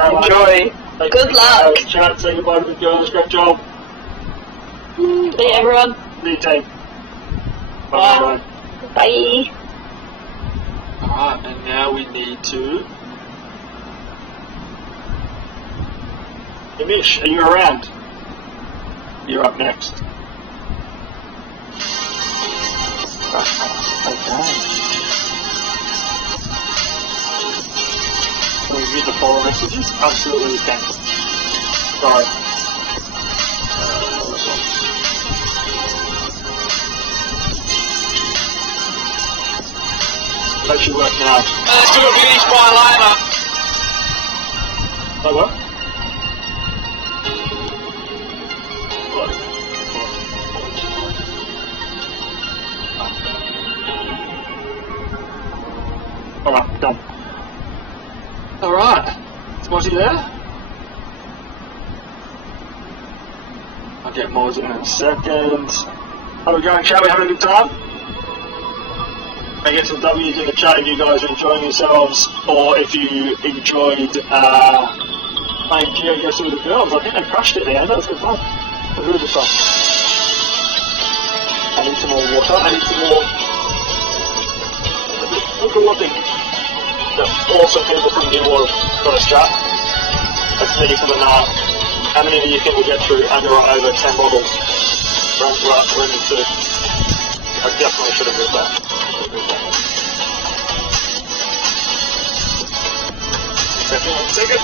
very much. Enjoy. Good luck. Chat, say goodbye to the girls. Great job. See everyone. See you, team. Bye. Bye. Alright, and now we need to... NIMISH, are you around? You're up next. Okay. Can we read the follow messages? Absolutely we can. Sorry. That should work now. Let's do a finish by later. Oh, what? Alright, done. Alright. Is Moises there? I'll get Moises in a second. How are we going, shall we? Having a good time? I get some W's in the chat if you guys are enjoying yourselves, or if you enjoyed playing GeoGuessr with the girls. I think they crushed it there. That was good fun. It was really good fun. I need some more water. I need some more. Look at one thing. The awesome people from the water got us chat. That's me for the night. How many of you think we'll get through under or over 10 bottles? Run into. I definitely should have read that. One second.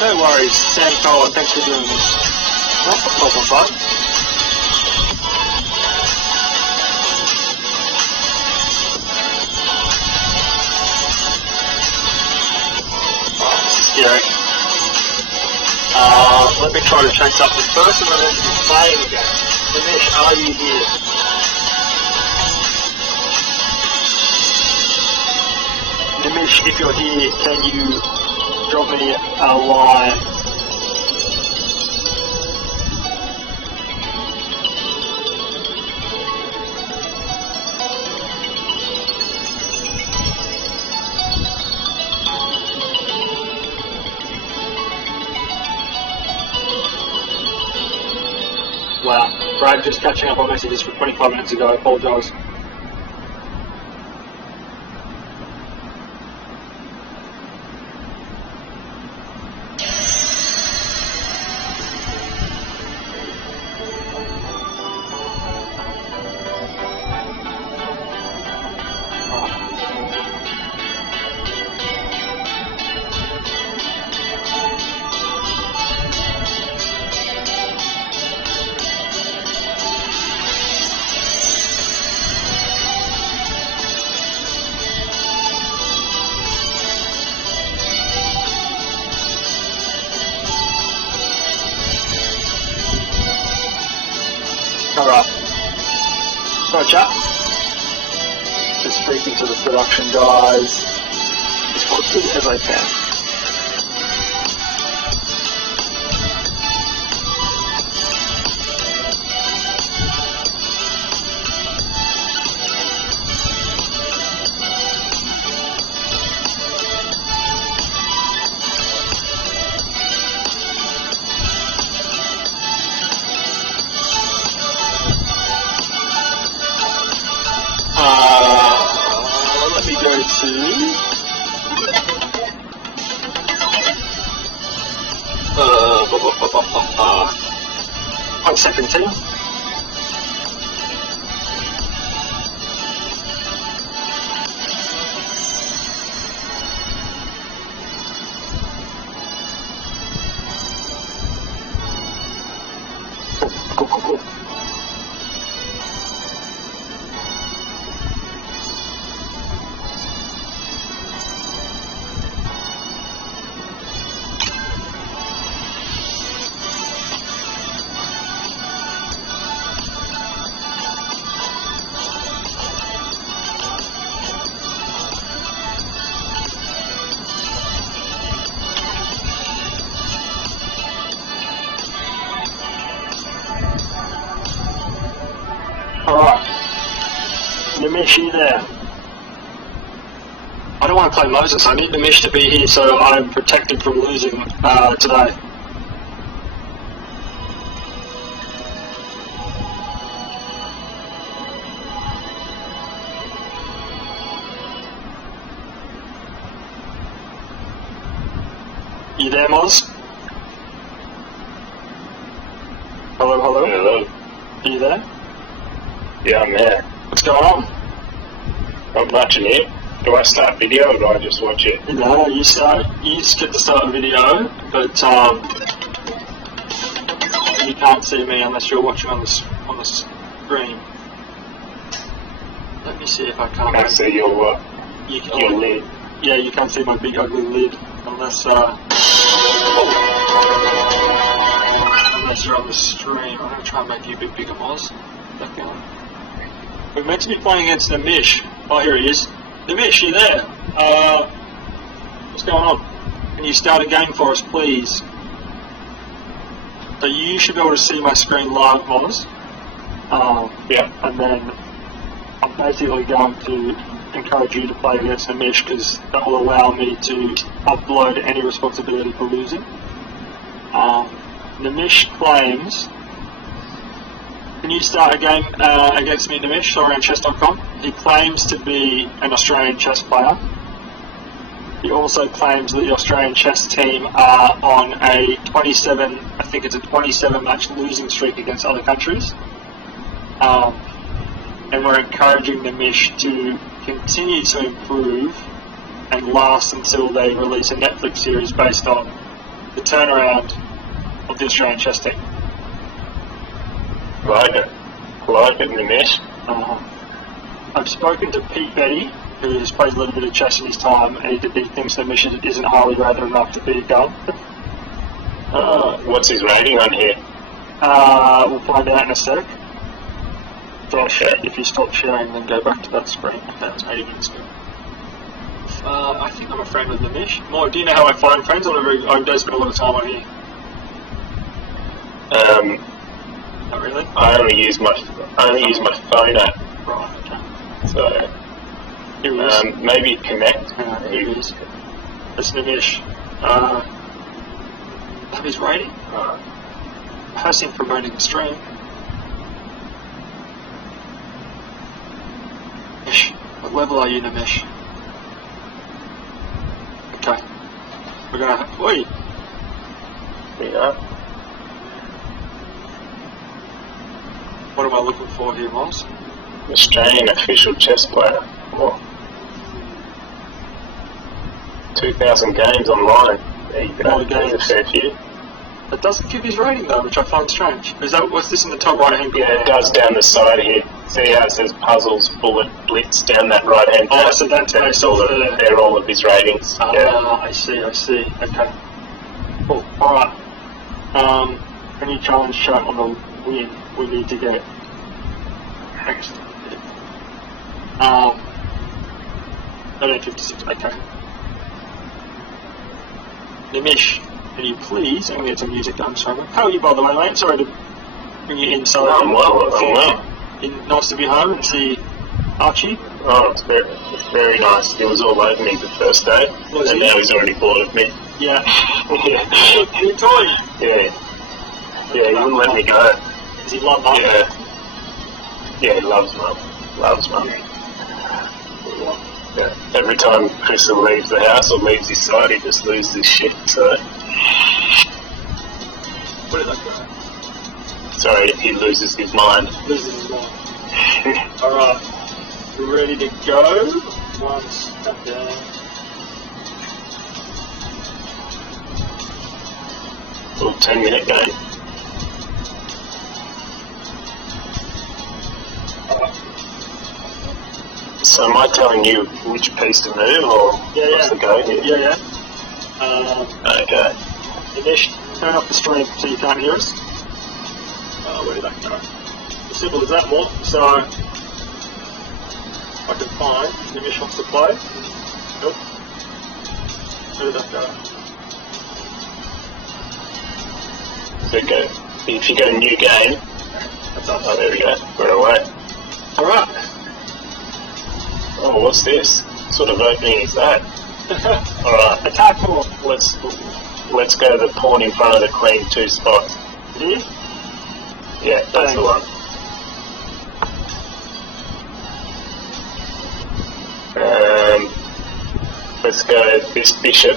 No worries, Sam Colin, thanks for doing this. Not a problem, bud. Oh, this is scary. Let me try to change something first and then into his name again. NIMISH, are you here? NIMISH, if you're here, can you drop me a line? Wow, Brad just catching up on messages from 25 minutes ago, I apologise. Alright. Alright, chat. Just speaking to the production guys as quickly as I can. Let me go to... 1 second, Tim. Cool. Nimish, are you there? I don't want to play Moses. I need Nimish to be here so I'm protected from losing today. You there, Moz? Hello, hello? Hello. Are you there? Yeah, I'm there. What's going on? Not much in here. Do I start video or do I just watch it? No, you get to start a video, but you can't see me unless you're watching on the screen. Let me see if I can't. I see your your lid. Yeah, you can't see my big ugly lid unless unless you're on the stream. I'm gonna try and make you a bit bigger, Moz. Back down. We're meant to be playing against NIMISH. Oh, here he is. NIMISH, you there? What's going on? Can you start a game for us, please? So you should be able to see my screen live, Moz. Yeah. And then I'm basically going to encourage you to play against NIMISH because that will allow me to upload any responsibility for losing. NIMISH claims. Can you start a game against me, NIMISH, around chess.com? He claims to be an Australian chess player. He also claims that the Australian chess team are on a 27, I think it's a 27 match losing streak against other countries. And we're encouraging NIMISH to continue to improve and last until they release a Netflix series based on the turnaround of the Australian chess team. Like it. Like it, Nimish. I've spoken to Pete Betty, who has played a little bit of chess in his time, and he thinks NIMISH isn't highly rated enough to beat Gull. What's his rating on here? We'll find out in a sec. Josh, Okay. if you stop sharing, then go back to that screen. That's 80 minutes ago. I think I'm a friend with NIMISH. More, do you know how I find friends? I don't spend a lot of time on here. Not really? I only use my phone app. Right, okay. So Here he is. maybe connect. Here he is. That's NIMISH. Have his rating? Has him promoting the stream. NIMISH. What level are you, NIMISH? Okay. We're gonna have. Oi! Yeah. What am I looking for here, Moz? Australian official chess player. Oh. 2,000 games online. There you go. That's a fair few. It doesn't give his rating though, which I find strange. Is that what's this in the top right hand corner? Yeah, it does down the side here. See how it says puzzles, bullet, blitz down that right hand Oh, side? so that's They're all of his ratings. Yeah. I see. Okay. Cool. Alright. Any challenge shot on the win we need to get. Next. 1356. Okay. NIMISH, can you please, I'm going to get some music done, sorry. How are you, by the way, mate? Sorry to bring you in so I'm well. Nice to be home and see Archie. Oh, it's very nice. He was all over me the first day, Was and he? now he's already bored of me. Yeah. Good toy. Yeah, he wouldn't let me go. Does he love Mum? Yeah, he loves Mum. Loves Mum. Yeah. Every time Chris leaves the house or leaves his side, he just loses his shit. So, What did I sorry, he loses his mind. go? Loses his mind. Alright. We're ready to go. One step down. Little 10-minute game. So am I telling you which piece to move, or what's the go here? Yeah. Okay. NIMISH, turn off the stream so you can't hear us. Where did that go? As simple as that, more. So, I can find NIMISH wants to play. Nope. Where did that go? Okay. If you get a new game, That's us. oh, there we go. We're away. Alright. Oh, what's this? What sort of opening is that? Alright, Attack pawn. let's go to the pawn in front of the queen 2 spots. Here? Yeah, that's the one. Let's go this bishop.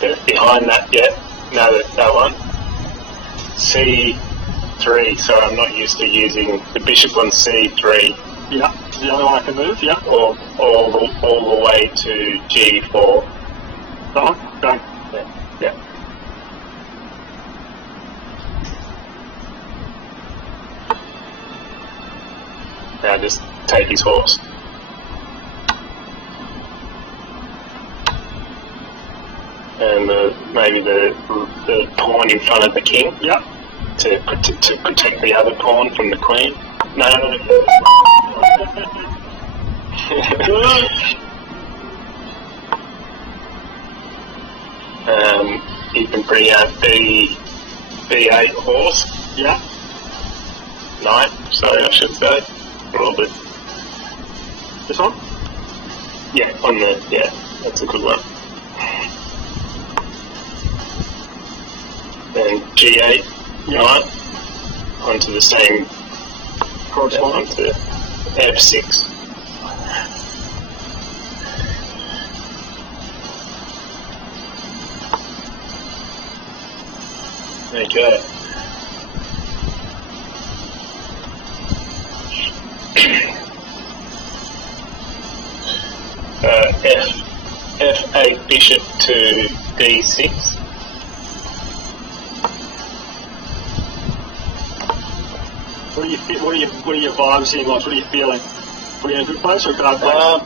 Behind that, yeah. No, that one. C3. Sorry, I'm not used to using the bishop on C3. Yeah. The only one I can move, yeah. All the way to G4. That one? Go. Yeah. Now just take his horse. And maybe the pawn in front of the king. Yep. To protect the other pawn from the queen. No. You can bring out B8 horse. Yeah. Knight, sorry, I should say. Probably. This one? Yeah, that's a good one. Then G8, Knight, onto the same Correspondence. onto F6. Okay. F8 bishop to D6. What are your vibes here, guys? What are you feeling? Are you in a good place, or can I play?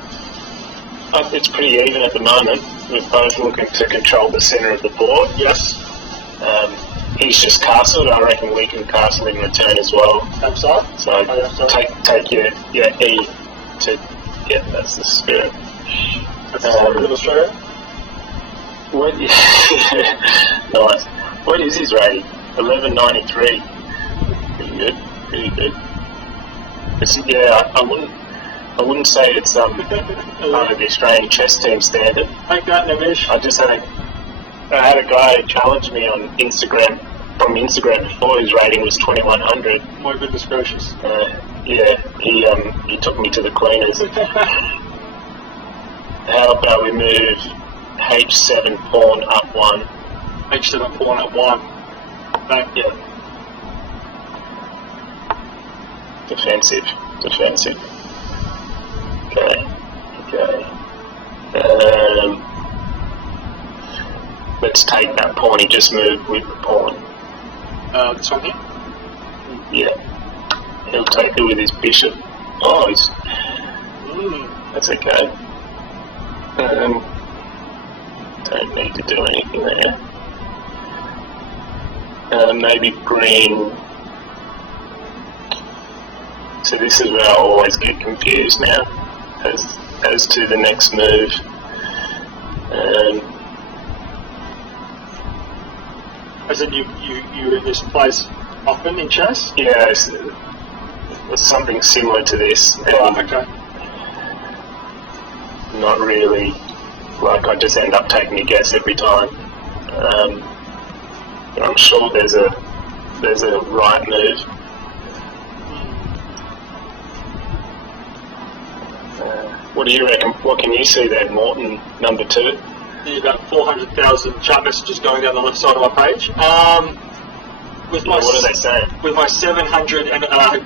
It's pretty even at the moment. We're both looking to control the centre of the board. Yes. He's just castled. I reckon we can castle in return as well. Same side? So take your E to that's the spirit. That's the spirit of Australia. What? Nice. What is his rating? 1193. Pretty good. Pretty good. I wouldn't say it's part of the Australian chess team standard. Take that, NIMISH. I had a guy challenge me on Instagram, from Instagram before, his rating was 2100. My goodness gracious. He took me to the cleaners. How about we move H7 pawn up 1? H7 pawn at 1. Back. Yeah. Defensive. Okay. Let's take that pawn. He just moved with the pawn. This one here? Yeah. He'll take it with his bishop. Oh, that's okay. Don't need to do anything there. Maybe green. So this is where I always get confused now, as to the next move. I said you're in this place often in chess? Yeah, it's something similar to this. Okay. Not really. Like, I just end up taking a guess every time. But I'm sure there's a right move. What do you reckon? What can you see there, Morton, number 2? There's about 400,000 chat messages going down the left side of my page. What are they saying? With my 700 and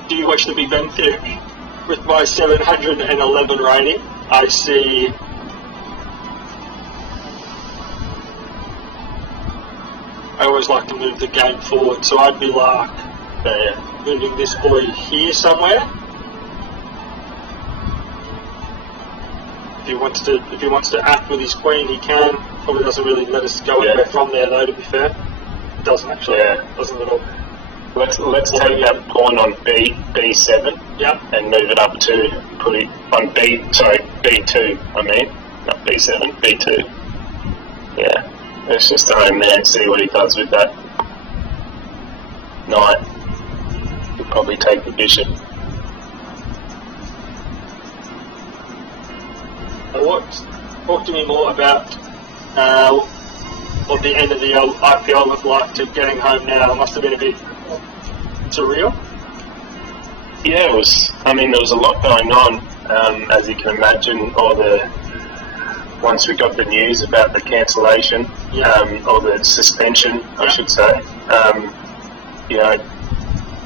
do you watch the Big Bang Theory? With my 711 rating, I see I always like to move the game forward, so I'd be like moving this boy here somewhere. If he wants to act with his queen, he can. Probably doesn't really let us go anywhere from there, though. To be fair, it doesn't actually. Yeah. Doesn't at all. Let's take that pawn on B7. Yeah. And move it up to put it on B2. I mean, not B7, B2. Yeah. Let's just throw him there and see what he does with that. Knight. He'll probably take the bishop. talk to me more about what the end of the IPL looked like to getting home now. It must have been a bit surreal. Yeah, it was. I mean, there was a lot going on, as you can imagine. Once we got the news about the cancellation, or the suspension, I should say.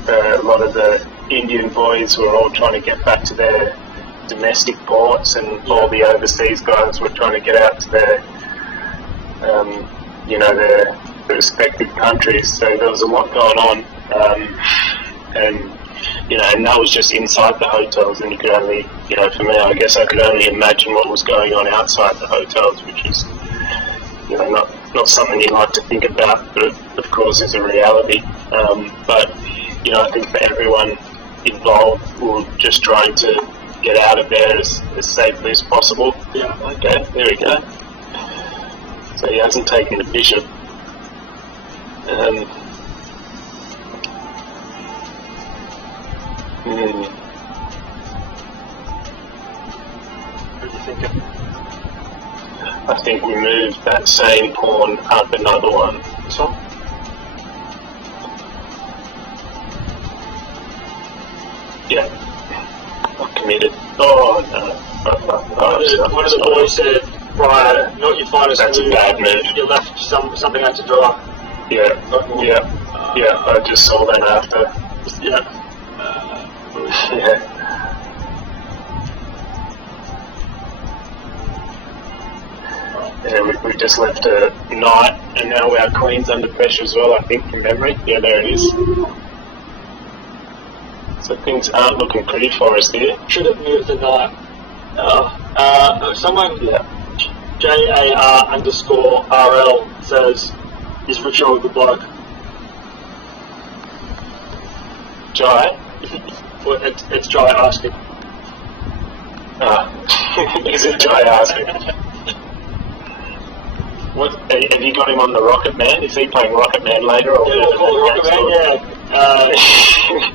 A lot of the Indian boys were all trying to get back to their domestic ports, and all the overseas guys were trying to get out to their respective countries. So there was a lot going on, and that was just inside the hotels, and you could only, for me, I guess I could only imagine what was going on outside the hotels, which is, not something you like to think about, but it, of course, is a reality. But I think for everyone involved, we were just trying to get out of there as safely as possible. Yeah. Okay, there we go. So he hasn't taken the bishop. What are you thinking? I think we moved that same pawn up another one. This one? Yeah. Not committed. Oh, no. One of the boys said, right, not your finest That's move. a bad move. You left something out to draw. Yeah, I just saw that after. Yeah. Yeah. Yeah, we just left a knight, and now our queen's under pressure as well, I think, from memory. Yeah, there it is. So things aren't looking pretty for us here. Should have moved the knight. Someone, JAR_RL says, is Richard a good bloke? Jai? Well, it's Jai asking. Is it Jai asking? What, have you got him on the Rocket Man? Is he playing Rocket Man later? Or Rocket Man, yeah.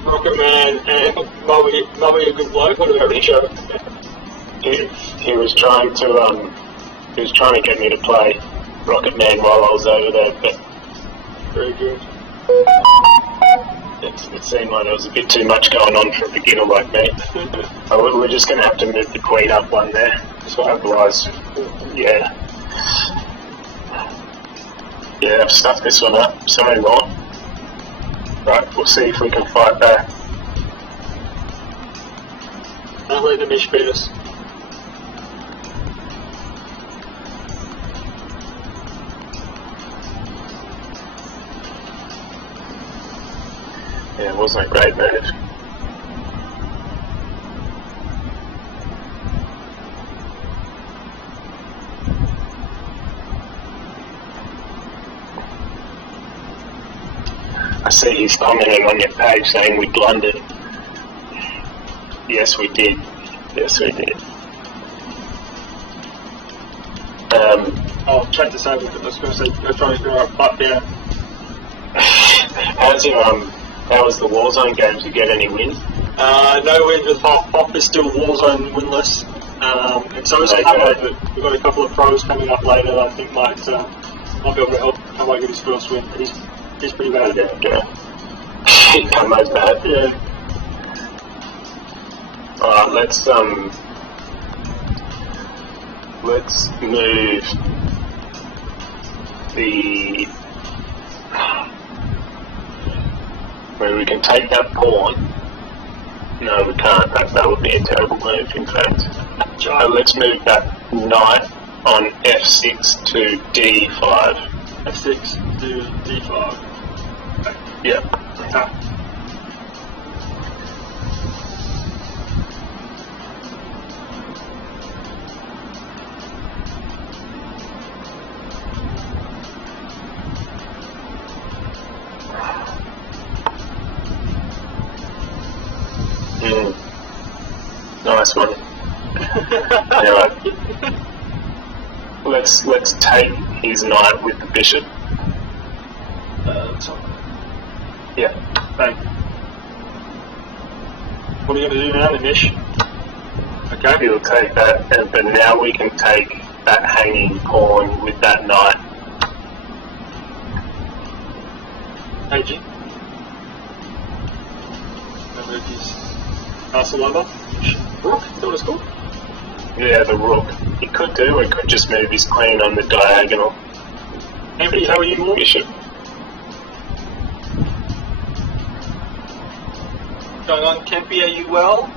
Rocket Man and Mummy a good bloke. What about Richard? He was trying to get me to play Rocket Man while I was over there, but very good. it seemed like there was a bit too much going on for a beginner like me. We're just going to have to move the queen up one there, otherwise, yeah. Yeah, I've stuffed this one up. Sorry, Lord. Right, we'll see if we can fight back. Don't let NIMISH beat us. Yeah, it wasn't a great move. I see he's commenting on your page saying we blundered. Yes, we did. Yes, we did. I'll check this out because I was going to say, go try to draw a putt there. How was the Warzone game? Did you get any wins? No wins with Pop is still Warzone winless. And so is Hammer, but we've got a couple of pros coming up later that I think might be able to help Hammer get his first win. He's pretty bad. Yeah. Hammer's bad. Yeah. Alright, let's move the... Maybe we can take that pawn. No, we can't. That would be a terrible move, in fact. So let's move that knight on f6 to d5. f6 to d5. Okay. Yeah. Okay. Nice one. Anyway, let's take his knight with the bishop. Yeah. Bang. What are you going to do now, NIMISH? Okay. He'll take that, but now we can take that hanging pawn with that knight. AG. Move his castle over. Rook, is that what it's called? Yeah, the rook. He could do, or he could just move his queen on the diagonal. Henry, how are you, Morgan? Bishop. Going on, Kempy, are you well?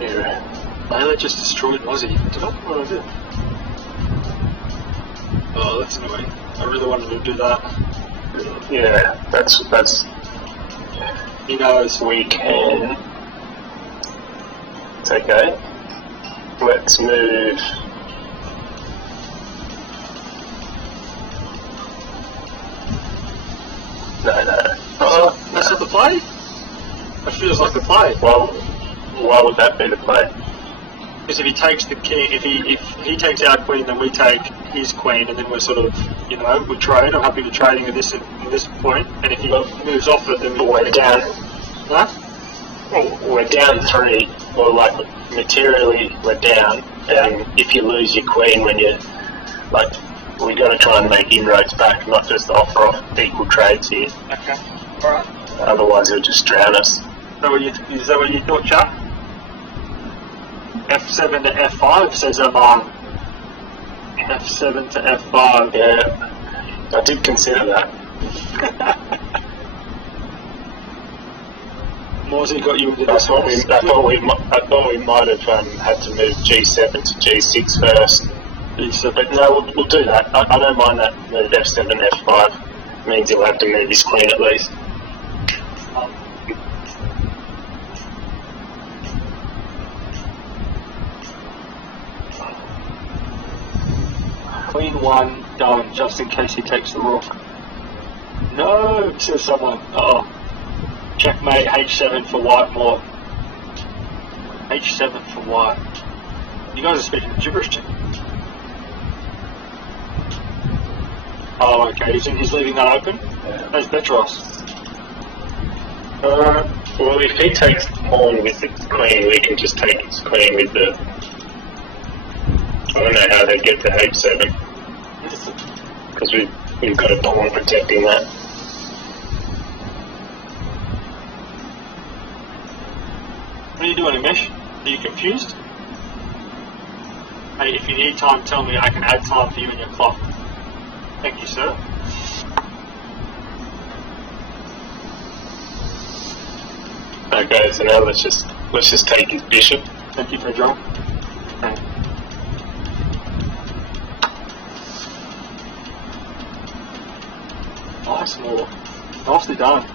Yeah. Lalor just destroyed Aussie. Did I? What did I do? Oh, that's annoying. I really wanted to do that. Yeah, that's He knows. we can. It's okay. Let's move. No. Oh, that's not the play? That feels like the play. Well, why would that be the play? Because if he takes the king, if he takes our queen, then we take his queen, and then we're sort of, you know, we trade. I'm happy to trading at this point. And if he moves off it, then We're down. Huh? We're down 3, or like materially we're down. And if you lose your queen when you like, we got to try and make inroads back, not just offer off equal trades here. Okay. All right. Otherwise, it'll just drown us. Is that what you thought, Chuck? F7 to F5 says Amar. F7 to F5. Yeah, I did consider that. Moises got you into I this thought one. I thought we might have had to move G7 to G6 first. But no, we'll do that. I don't mind that move F7, F5. Means he'll have to move his queen at least. Queen 1 done, just in case he takes the rook. No, says someone. Oh. Checkmate, H7 for white more. H7 for white. You guys are speaking gibberish to me. Oh, okay, he's leaving that open? Yeah. That's Petros. Well, if he takes the pawn with the queen, we can just take his queen with the... I don't know how they get to H7. Because we've got a pawn protecting that. What are you doing, Nimish? Are you confused? Hey, if you need time, tell me. I can add time for you in your clock. Thank you, sir. Okay, so now let's just take his bishop. Thank you, Pedro. Okay. Nice, Moore. Nicely done.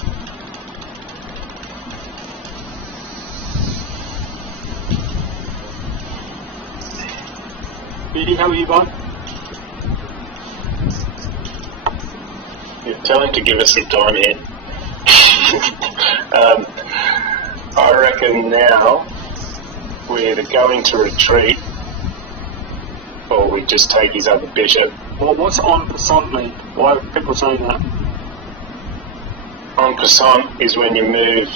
Beauty, how are you, bud? Tell him to give us some time here. I reckon now we're either going to retreat or we just take his other bishop. Well, what's on passant mean? Why are people saying that? En passant is when you move.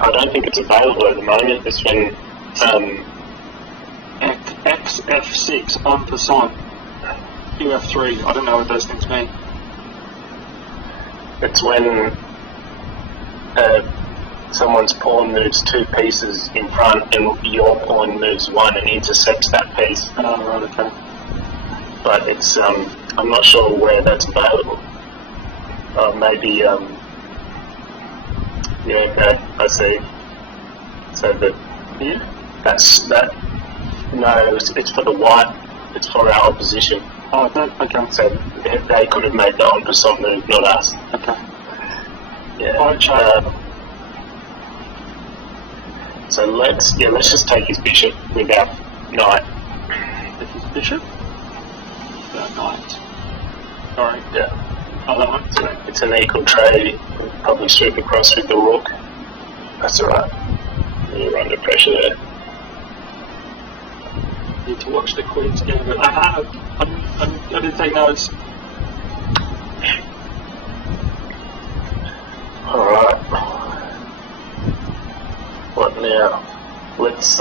I don't think it's available at the moment. It's when X F6 en passant. QF3. I don't know what those things mean. it's when someone's pawn moves 2 pieces in front and your pawn moves 1 and intercepts that piece. Oh, right, okay. But it's I'm not sure where that's available. Maybe okay, I see. So that that no, it's for the white. It's for our opposition. Oh, okay. So they could have made the en passant move, not us. Okay. Yeah. So let's just take his bishop with our knight. This is bishop? Knight. Sorry. Yeah. Oh, that one. So it's an equal trade. We'll probably sweep across with the rook. That's alright. You're under pressure there. Need to watch the queen's game. I didn't take notes. Alright. What now? Let's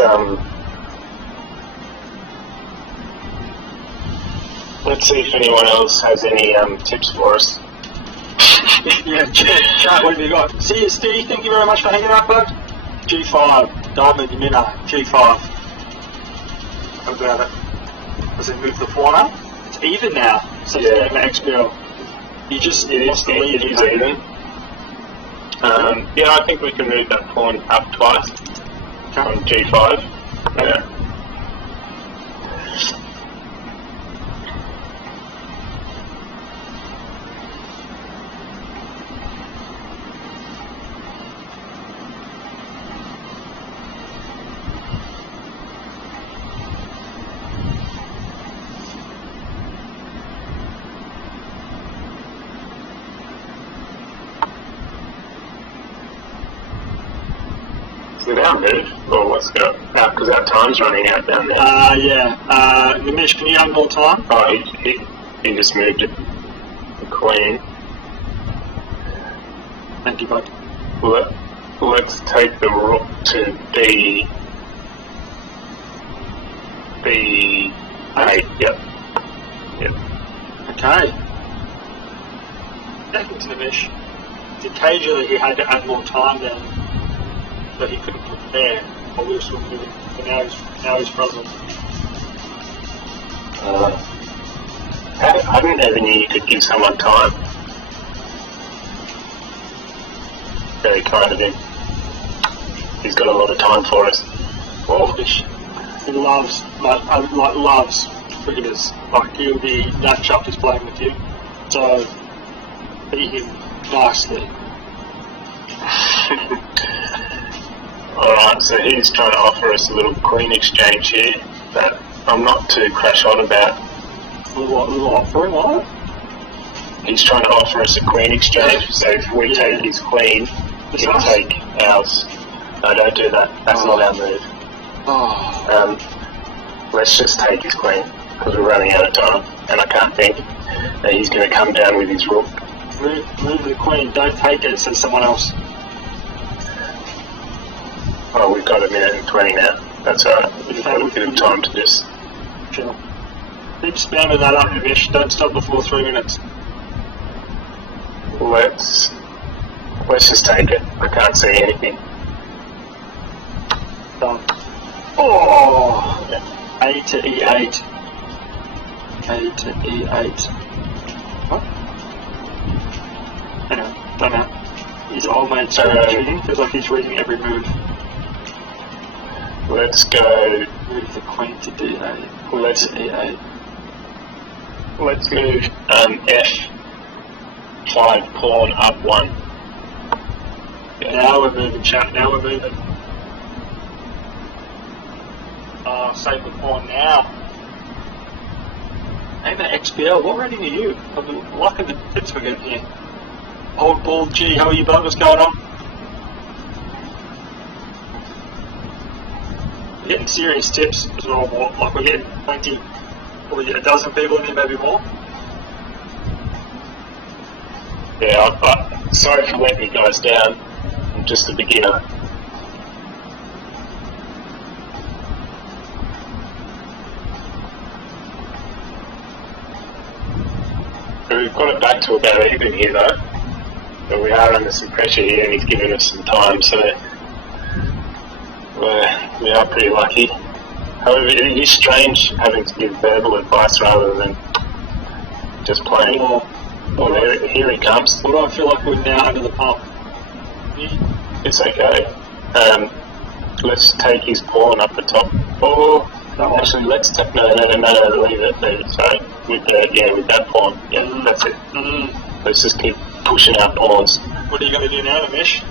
Let's see if anyone else has any tips for us. Yeah, chat, what have you got? See you, Steve, thank you very much for hanging out, bud. G5, Diamond, Yamina, G5. How about it? Does it move the pawn up? It's even now, so yeah. The XPL. You just lost the lead. It is even. Yeah, I think we can move that pawn up twice on G5. Yeah. Without move, or what's going on? No, because our time's running out down there. Yeah. Nimish, can you have more time? Oh, he just moved it. The queen. Thank you, bud. Let's take the rook to B8. Yep. Okay. Thanks, Nimish. Occasionally he had to add more time then. But he couldn't prepare, or we were still moving, but now he's puzzled. I didn't ever knew you could give someone time. Very kind of him. He's got a lot of time for us. Oh, he loves, loves cricketers. Like, he'll be that chuffed he's playing with you. So, beat him nicely. Alright, so he's trying to offer us a little queen exchange here that I'm not too crash on about. A little offering, what? He's trying to offer us a queen exchange, so if we take his queen, he'll take ours. No, don't do that. That's not our move. Let's just take his queen, because we're running out of time, and I can't think that he's going to come down with his rook. Move the queen, don't take it, says someone else. Oh, we've got a minute and 20 now. That's alright. We've got a bit of time to just... Chill. Keep spamming that up, Nimish. Don't stop before 3 minutes. Let's just take it. I can't see anything. Done. Oh! A to E8. A to E8. What? Hang on. Don't know. His old mate's shooting. Feels like he's reading every move. Let's go. Move the queen to D8. Let's E8. Let's move F5 pawn up 1. Yeah. Now we're moving, chat. Now we're moving. Save the pawn now. Hey, man, XPL, what rating are you? I'm liking the tips we're getting here. Old Bald G, how are you, bud? What's going on? We're getting serious tips as well. Like, we're getting plenty, probably a dozen people in here, maybe more. Yeah, sorry for letting you guys down. I'm just a beginner. We've got it back to about even here though. But we are under some pressure here and he's giving us some time, so we are pretty lucky. However, it is strange having to give verbal advice rather than just playing. Well, here he comes. What do I feel like we're now under the pump? It's okay. Let's take his pawn up the top. Oh, actually, let's take no, leave it. Sorry, with that pawn. Yeah, that's it. Let's just keep pushing our pawns. What are you going to do now, Nimish?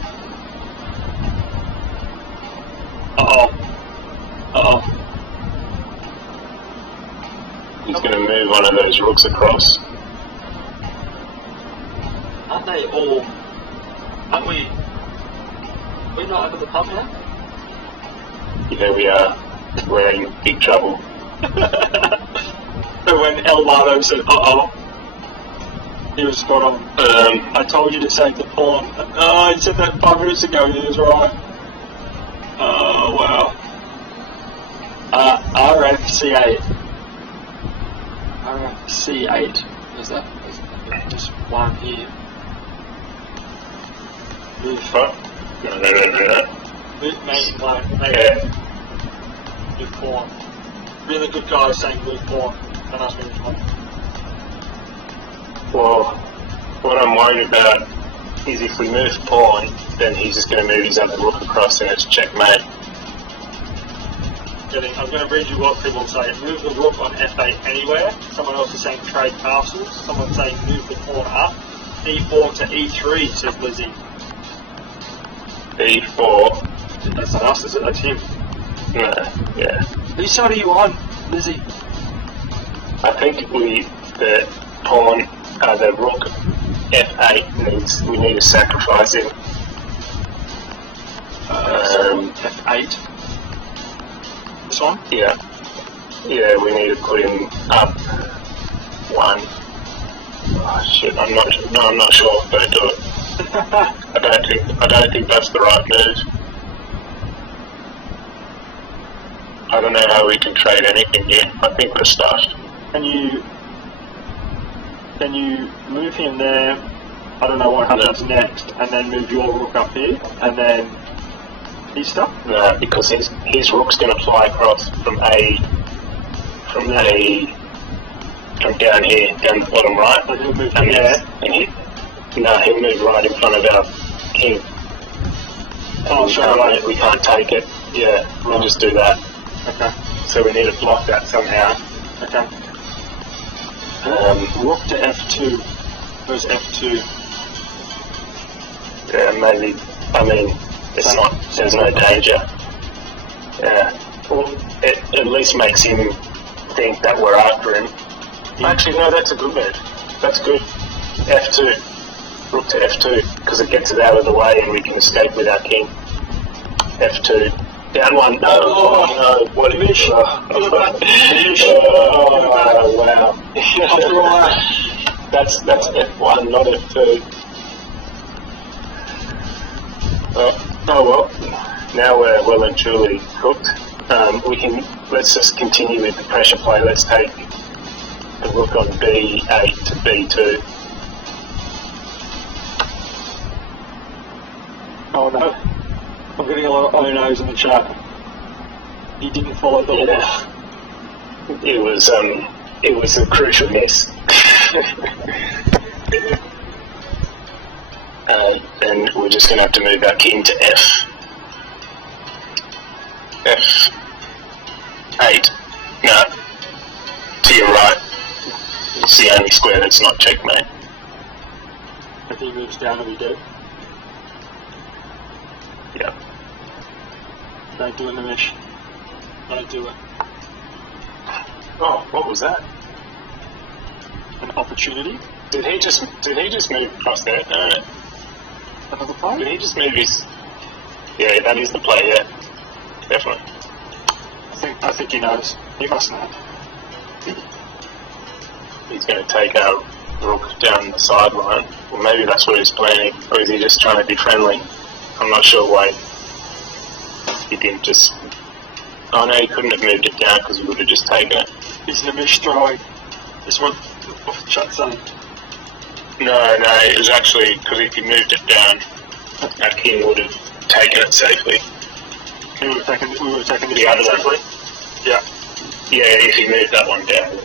He's going to move one of those rooks across. Aren't they all... Aren't we... We're not under the pump now? Yeah, we are. We're in big trouble. So when El Lado said, he was spot on. I told you to save the pawn. Oh, he said that 5 minutes ago, he was right. Oh, wow. RFC8. C8. Is that just one here? Move. What? No. Move, maybe. Yeah. Move pawn. Really good guy saying move pawn. Don't ask me which one. Well, what I'm worried about is if we move pawn, then he's just going to move his other rook across and it's checkmate. I'm going to read you what people say. Move the rook on f8 anywhere. Someone else is saying trade castles. Someone's saying move the pawn up. e4 to e3, said Lizzie. e4. That's not us, is it? That's him. No, yeah. Whose side are you on, Lizzie? I think the pawn, the rook f8 we need to sacrifice him. f8. This one? Yeah, we need to put him up one. Oh shit! I'm not sure if I'm going to do it. I don't think that's the right move. I don't know how we can trade anything yet. I think we're stuffed. Can you move him there? I don't know what happens next, and then move your rook up here, and then he's stuck? No, because his rook's going to fly across from down here, down the bottom right. So he'll move from there? He'll move right in front of our king. Oh, sure. We can't take it. Yeah, we'll just do that. Okay. So we need to block that somehow. Okay. Rook to f2. Where's f2? Yeah, maybe. I mean, there's no danger. Yeah. Well, it at least makes him think that we're after him. Actually, no, that's a good move. That's good. f2. Rook to f2, because it gets it out of the way and we can escape with our king. f2. Down one. No, no. What a miss. Oh, wow. That's f1, not f2. Oh well. Now we're well and truly cooked. Let's just continue with the pressure play. Let's take the rook on b8 to b2. Oh no. I'm getting a lot of oh no's in the chat. He didn't follow the order. It was a crucial miss. And we're just going to have to move our king to f8. No, to your right. It's the only square that's not checkmate. If he moves down, are we dead? Yeah. Don't do it, NIMISH. Don't do it. Oh, what was that? An opportunity? Did he just move across there? No. Another play? Did he just move his? Yeah, that is the play. Yeah, definitely. I think he knows. He must know. He's going to take our rook down the sideline. Well, maybe that's what he's planning, or is he just trying to be friendly? I'm not sure why he didn't just. Oh no, he couldn't have moved it down because he would have just taken it. Is NIMISH throwing? Is what off the chat saying? No, it was actually because if he moved it down, our king would have taken it safely. We would have taken this one safely? Yeah. Yeah, if he moved that one down.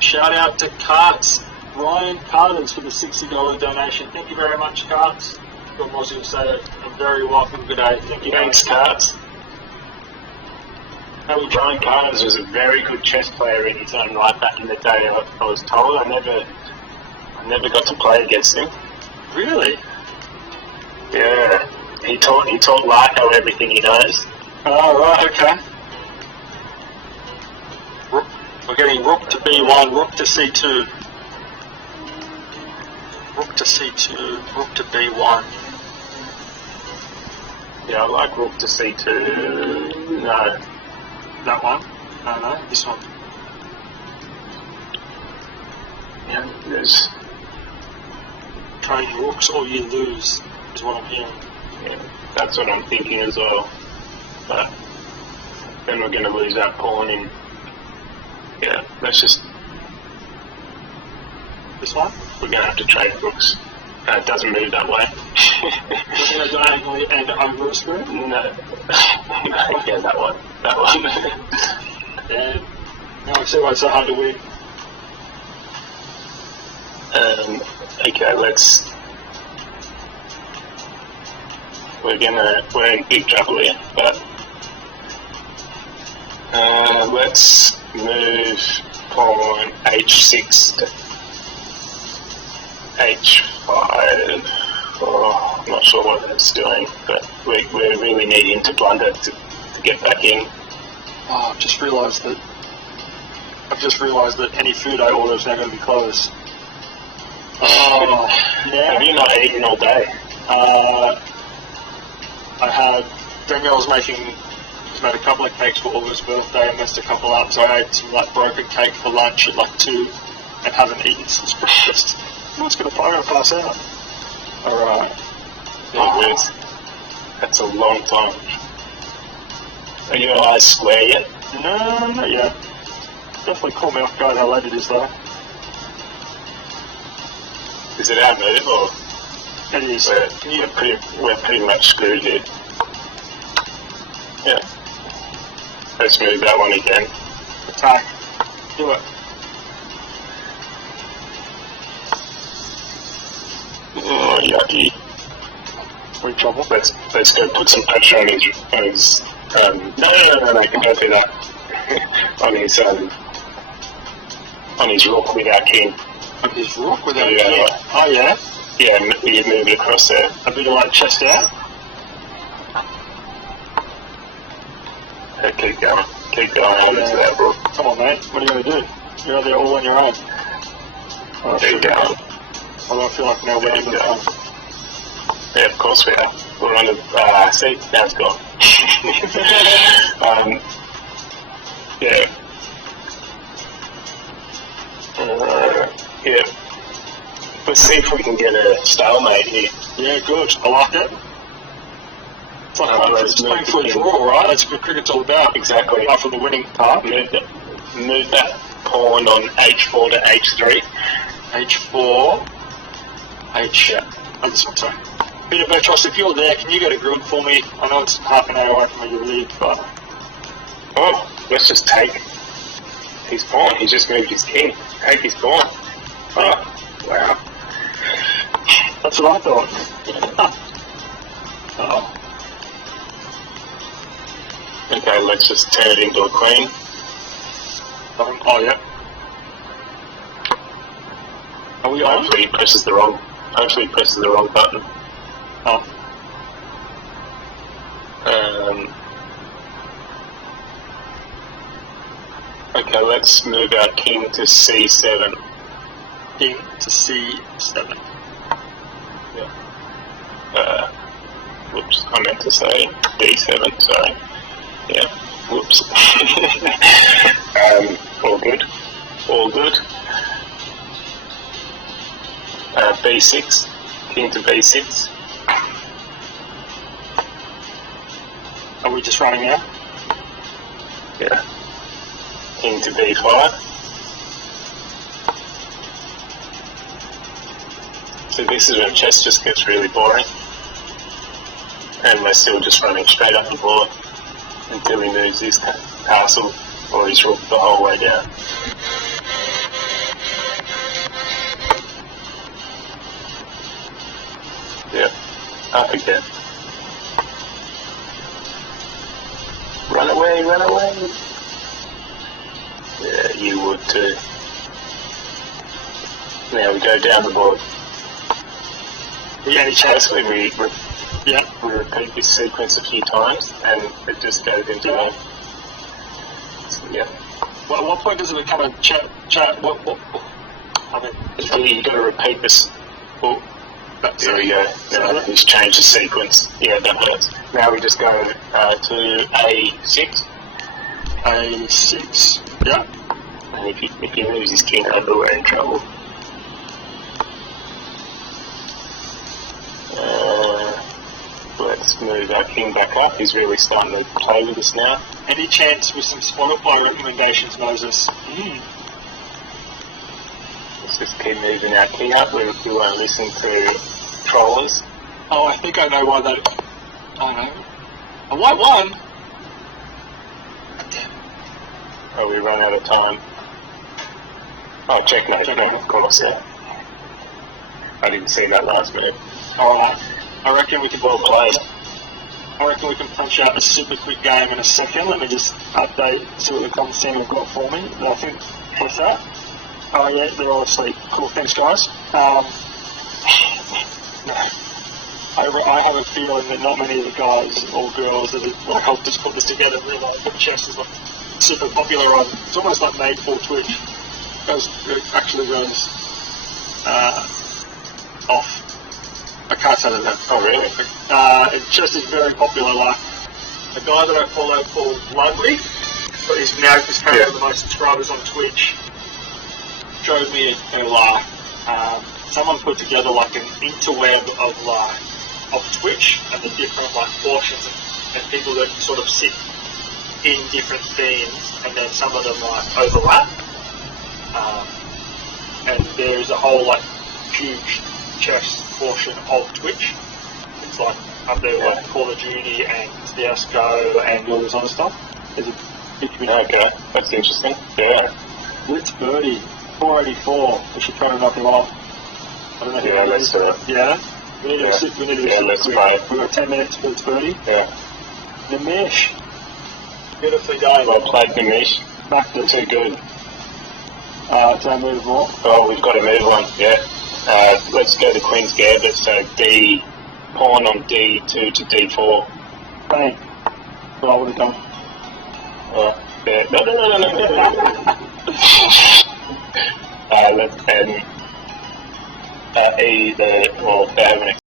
Shout out to Carts, Ryan Carters for the $60 donation. Thank you very much, Carts. Your Moises will say it. You're very welcome. Good day. Thank you. Thanks, Carts. Ryan Carters was a very good chess player in his own right back in the day. I was told. I never got to play against him. Really? Yeah. He taught Larko everything he knows. Oh, right, okay. We're getting rook to b1, rook to c2. Rook to c2, rook to b1. Yeah, I like rook to c2. No. That one? No, this one. Yeah, there's... Trade rooks or you lose, is what I'm hearing. Yeah, that's what I'm thinking as well. But then we're going to lose our pawn in... Yeah, let's just this one? We're going to have to trade books. It doesn't move that way. We're going to diagonally and over a screw? No. Yeah, that one. That one. Yeah. Now I see why it's so hard to win. Okay, let's... We're in big trouble here, but... let's move pawn h6 to h5. Oh, I'm not sure what that's doing, but we really need him to blunder to get back in. Oh, I've just realised that any food I order is now going to be closed. Oh, yeah. Have you not eaten all day? I had Danielle's made a couple of cakes for August's birthday and messed a couple up, so I ate some like broken cake for lunch at like 2 and haven't eaten since breakfast. I'm just going to pass out. Alright. Oh, that's a long time. Are your eyes square yet? No, not yet. Definitely caught me off guard how late it is though. Is it our move or? It is. We're pretty much screwed here. Yeah. Let's move that one again. Attack. Do it. Oh, yucky. We're in trouble. Let's go put some pressure on his no, don't do that. on his rook with our king. On his rook with our Yeah, king? yeah. Oh yeah? Yeah, you move it across there. A bit of like chest out? Yeah, keep going into that rook. Come on mate, what are you going to do? You're out there all on your own. Keep going. I don't feel like now we're in the time. Yeah, of course we are. We're on the, see, now it's gone. Yeah. Yeah. Let's see if we can get a stalemate here. Yeah, good. I like it. It's like it's playing for a draw, right? That's what cricket's all about. Exactly. Apart from the winning part. Move that pawn on h4 to h3. H4. Oh, this one, sorry. Peter Bertros, if you're there, can you go to group for me? I know it's half an hour away from where you live, but... Oh, let's just take his pawn. He's just moved his king. Take his pawn. Oh, wow. That's what I thought. Oh. Okay, let's just turn it into a queen. Oh, yeah. Are we on? Hopefully he presses the wrong button. Oh. Okay, let's move our king to c7. King to c7. Yeah. Whoops, I meant to say d7, sorry. Yeah, whoops. All good. All good. b6. King to b6. Are we just running out? Yeah. King to b5. So this is when chess just gets really boring. And we're still just running straight up the board until he moves his castle or his rook the whole way down. Yeah, up again. Run away, run away! Yeah, you would too. Now we go down the board. Yeah, any chance? Basically, we repeat this sequence a few times, and it just goes into a... So, yeah. Well, at what point does it become a chat? What? I mean, You've got to repeat this. Oh, there we go. Now just change the sequence. Yeah, that hurts. Now we just go to A6. A6. Yeah. And if he moves his king over, we're in trouble. Let's move our king back up. He's really starting to play with us now. Any chance with some Spotify recommendations, Moses? let's just keep moving our king up. We won't listen to trollers. Oh, I think I know why that. I know. A white one. Oh, we ran out of time. Oh, checkmate. No, of course, yeah. I didn't see that last minute. Alright. I reckon we can Well played. I reckon we can punch out a super quick game in a second. Let me just update, see what the comments team have got for me. I think, what's that? Oh yeah, they're all asleep. Cool, thanks guys. I have a feeling that not many of the guys or girls that have like, helped us put this together realise that chess is like super popular on. It's almost like made for Twitch. It actually goes off. I can't say that. Oh, really? Chess is very popular. Like a guy that I follow called Ludwig, but he's now just had the most subscribers on Twitch. Showed me a someone put together like an interweb of Twitch and the different like portions and people that sort of sit in different themes, and then some of them like overlap. And there is a whole like huge chess portion of Twitch. It's like up there like Call of Duty and CSGO and all this other stuff. There's a big community. Okay, that's interesting. Yeah. Blitz Birdie, 484. We should try to knock him off. I don't know who that let's is. do it. Yeah? We need to sit. Let's play. We've got 10 minutes for Blitz Birdie. Yeah. NIMISH. Beautifully done. Well played, Nimish. Back to Too good. don't move more. Oh, we've got to move on, yeah. Let's go to Queen's Gambit, so D, pawn on D2 to D4. Bang. What I would have done. Yeah. No. E, they're having a